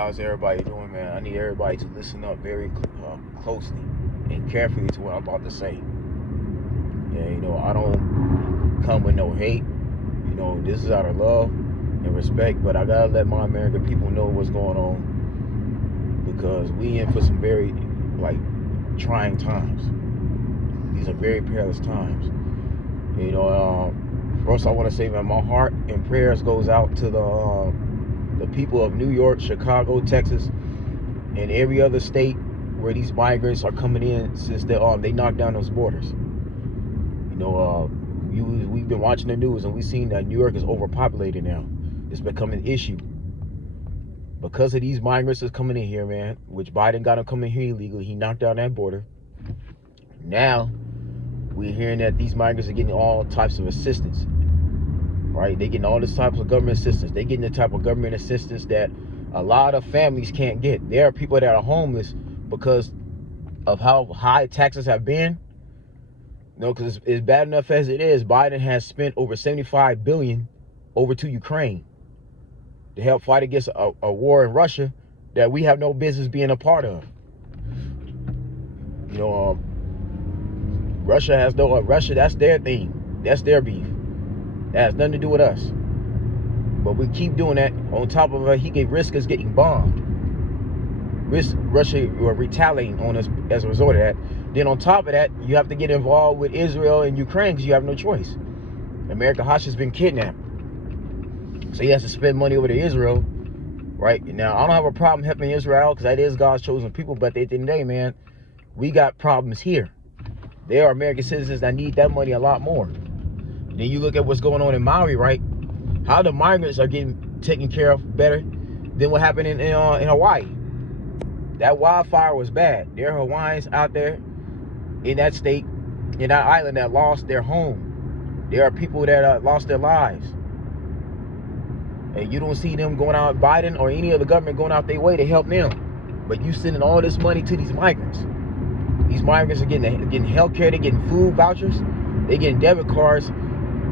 How's everybody doing, man? I need everybody to listen up very closely and carefully to what I'm about to say. Yeah, I don't come with no hate. This is out of love and respect, but I gotta let my American people know what's going on because we in for some very, trying times. These are very perilous times. First I want to say that my heart and prayers goes out to the people of New York, Chicago, Texas, and every other state where these migrants are coming in since they knocked down those borders. We've been watching the news and we've seen that New York is overpopulated now. It's becoming an issue because of these migrants that's coming in here, man. Which Biden got them coming here illegally. He knocked down that border. Now we're hearing that these migrants are getting all types of assistance. Right? They're getting all this types of government assistance. They're getting the type of government assistance that a lot of families can't get. There are people that are homeless because of how high taxes have been. Because it's bad enough as it is. Biden has spent over $75 billion over to Ukraine to help fight against a war in Russia that we have no business being a part of. Russia has Russia, that's their thing. That's their beef. That has nothing to do with us. But we keep doing that. On top of it, he could risk us getting bombed. Risk Russia retaliating on us as a result of that. Then on top of that, you have to get involved with Israel and Ukraine because you have no choice. America Hostage has been kidnapped. So he has to spend money over to Israel. Right? Now, I don't have a problem helping Israel because that is God's chosen people. But at the end of the day, man, we got problems here. There are American citizens that need that money a lot more. Then you look at what's going on in Maui, right? How the migrants are getting taken care of better than what happened in Hawaii. That wildfire was bad. There are Hawaiians out there in that state, in that island that lost their home. There are people that lost their lives. And you don't see them going out, Biden or any other government going out their way to help them. But you sending all this money to these migrants. These migrants are getting health care, they're getting food vouchers, they're getting debit cards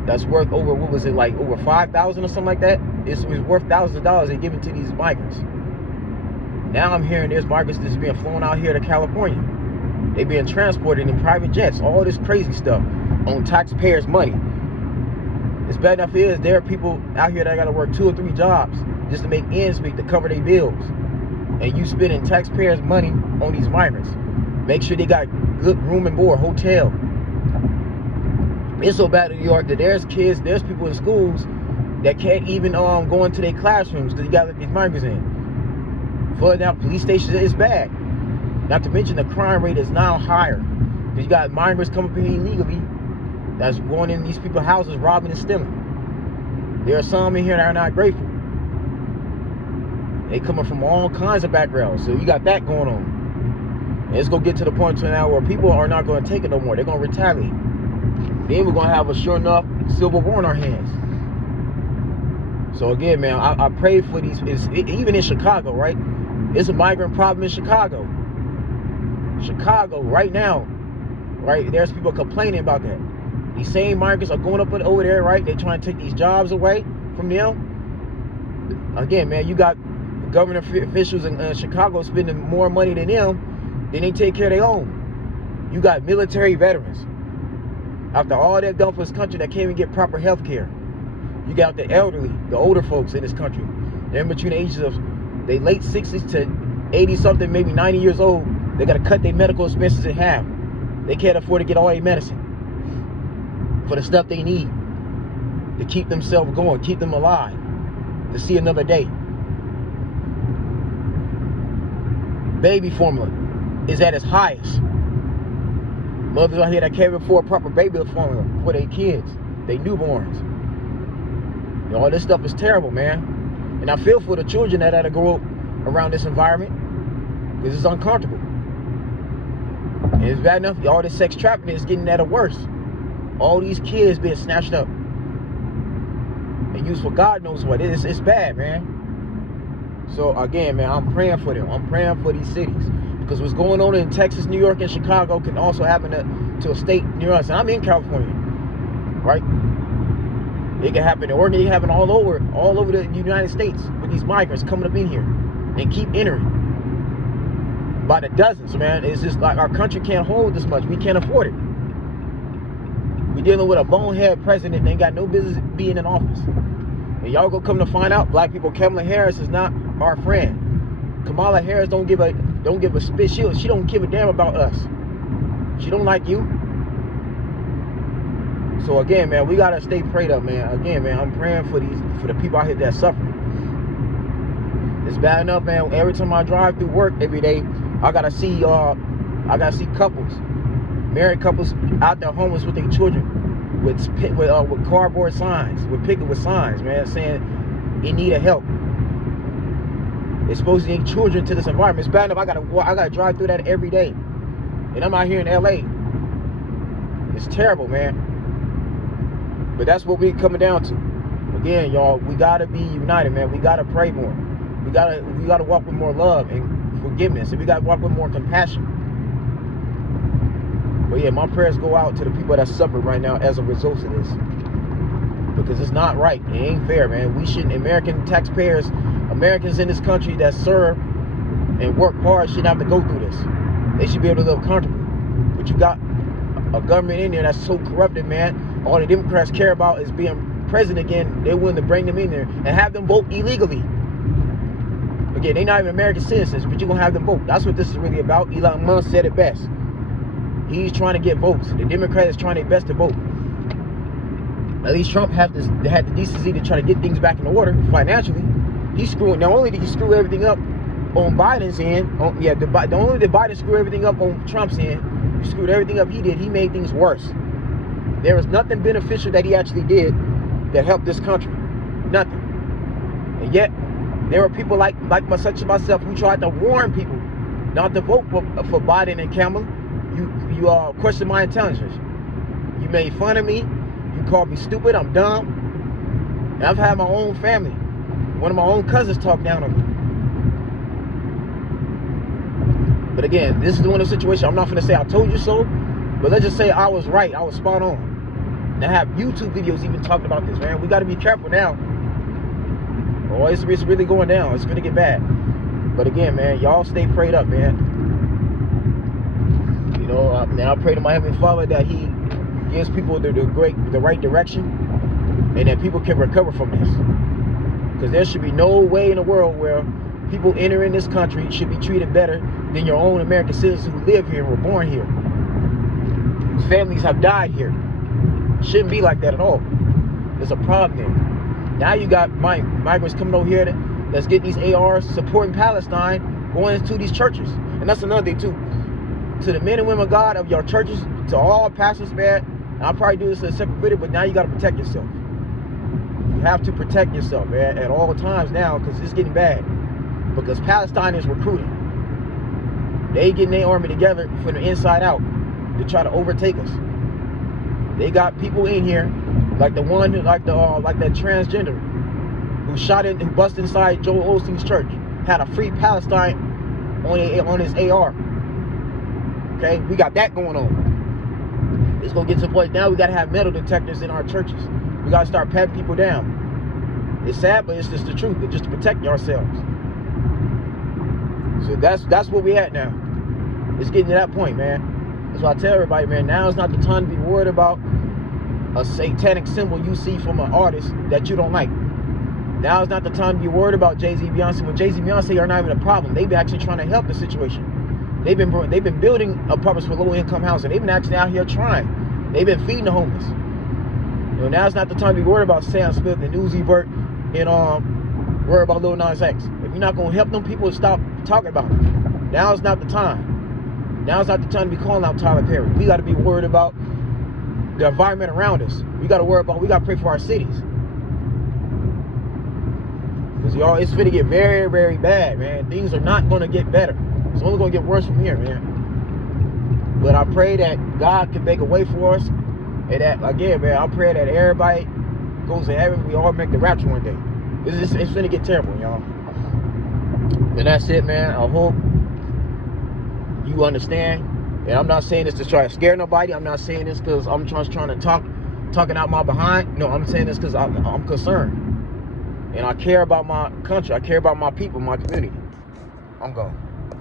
that's worth over, over 5,000 or something like that? It's worth thousands of dollars they're giving to these migrants. Now I'm hearing there's migrants that's being flown out here to California. They're being transported in private jets, all this crazy stuff on taxpayers' money. It's bad enough is there are people out here that got to work 2 or 3 jobs just to make ends meet to cover their bills. And you spending taxpayers' money on these migrants. Make sure they got good room and board, hotel. It's so bad in New York that there's people in schools that can't even go into their classrooms because you got to let these migrants in. Flooding out police stations is bad. Not to mention the crime rate is now higher because you got migrants coming up here illegally that's going in these people's houses, robbing and stealing. There are some in here that are not grateful. They coming from all kinds of backgrounds, so you got that going on. And it's gonna get to the point now where people are not gonna take it no more. They're gonna retaliate. Then we're gonna have a sure enough civil war in our hands. So again, man, I pray for these. Even in Chicago, right? It's a migrant problem in Chicago. Chicago right now, right? There's people complaining about that. These same migrants are going up and over there, right? They're trying to take these jobs away from them. Again, man, you got government officials in Chicago spending more money than them, then they take care of their own. You got military veterans. After all they've done for this country, that can't even get proper health care. You got the elderly, the older folks in this country. They're in between the ages of they late 60s to 80 something, maybe 90 years old. They got to cut their medical expenses in half. They can't afford to get all their medicine for the stuff they need to keep themselves going, keep them alive, to see another day. Baby formula is at its highest. Mothers out here that can't afford proper baby formula for their kids, their newborns. All this stuff is terrible, man. And I feel for the children that had to grow up around this environment because it's uncomfortable. And it's bad enough, all this sex trafficking is getting at a worse. All these kids being snatched up and used for God knows what. It's bad, man. So again, man, I'm praying for them. I'm praying for these cities because what's going on in Texas, New York, and Chicago can also happen to a state near us. And I'm in California, right? It can happen in Oregon. It can happen all over the United States with these migrants coming up in here. and keep entering by the dozens, man. It's just like our country can't hold this much. We can't afford it. We're dealing with a bonehead president that ain't got no business being in office. And y'all go come to find out, black people, Kamala Harris is not our friend. Kamala Harris don't give a spit. She don't give a damn about us. She don't like you. So again, man, we gotta stay prayed up, man. Again, man, I'm praying for the people out here that suffer. It's bad enough, man. Every time I drive through work every day, I gotta see couples, married couples out there homeless with their children, with cardboard signs, with signs, man, saying they need help. Exposing children to this environment. It's bad enough. I gotta drive through that every day, and I'm out here in LA. It's terrible, man. But that's what we're coming down to. Again, y'all, we gotta be united, man. We gotta pray more. We gotta walk with more love and forgiveness, and we gotta walk with more compassion. But yeah, my prayers go out to the people that suffer right now as a result of this, because it's not right. It ain't fair, man. We shouldn't. American taxpayers, Americans in this country that serve and work hard shouldn't have to go through this. They should be able to live comfortably. But you got a government in there that's so corrupted, man. All the Democrats care about is being president again. They're willing to bring them in there and have them vote illegally. Again, they're not even American citizens, but you're going to have them vote. That's what this is really about. Elon Musk said it best. He's trying to get votes. The Democrats are trying their best to vote. At least Trump had the decency to try to get things back in order financially. Not only did he screw everything up on Biden's end, not only did Biden screw everything up on Trump's end, he screwed everything up he did. He made things worse. There was nothing beneficial that he actually did that helped this country. Nothing. And yet, there are people such as myself who tried to warn people not to vote for Biden and Kamala. You questioned my intelligence. You made fun of me. You called me stupid. I'm dumb. And I've had my own family. One of my own cousins talk down on me. But again, this is one of the situations. I'm not going to say I told you so, but let's just say I was right. I was spot on. And I have YouTube videos even talking about this, man. We got to be careful now. Oh, it's really going down. It's going to get bad. But again, man, y'all stay prayed up, man. You know, and I pray to my Heavenly Father that He gives people the right direction, and that people can recover from this. Because there should be no way in the world where people entering this country should be treated better than your own American citizens who live here and were born here. Whose families have died here. Shouldn't be like that at all. There's a problem there. Now you got migrants coming over here that's getting these ARs, supporting Palestine, going into these churches. And that's another thing too. To the men and women of God of your churches, to all pastors, man, and I'll probably do this in a separate video, but now you got to protect yourself. You have to protect yourself, man, at all times now, because it's getting bad. Because Palestine is recruiting. They getting their army together from the inside out to try to overtake us. They got people in here, like the one who, like that transgender who busted inside Joel Osteen's church, had a free Palestine on his AR. Okay, we got that going on. It's gonna get to the point now we gotta have metal detectors in our churches. We gotta start patting people down. It's sad, but it's just the truth. It's just to protect yourselves. So that's where we at now. It's getting to that point, man. That's why I tell everybody, man, now is not the time to be worried about a satanic symbol you see from an artist that you don't like. Now is not the time to be worried about Jay-Z, Beyonce. When Jay-Z, Beyonce are not even a problem. They've been actually trying to help the situation. They've been building apartments for low-income housing. They've been actually out here trying. They've been feeding the homeless. You know, now's not the time to be worried about Sam Smith and Uzi Vert and worry about Lil Nas X. If you're not gonna help them people, stop talking about them. Now's not the time. Now's not the time to be calling out Tyler Perry. We got to be worried about the environment around us. We got to pray for our cities. Because y'all, it's gonna get very, very bad, man. Things are not gonna get better. It's only gonna get worse from here, man. But I pray that God can make a way for us. And that, again, man, I pray that everybody goes to heaven. We all make the rapture one day. It's gonna get terrible, y'all. And that's it, man. I hope you understand. And I'm not saying this to try to scare nobody. I'm not saying this because I'm just trying to talking out my behind. No, I'm saying this because I'm concerned. And I care about my country. I care about my people, my community. I'm gone.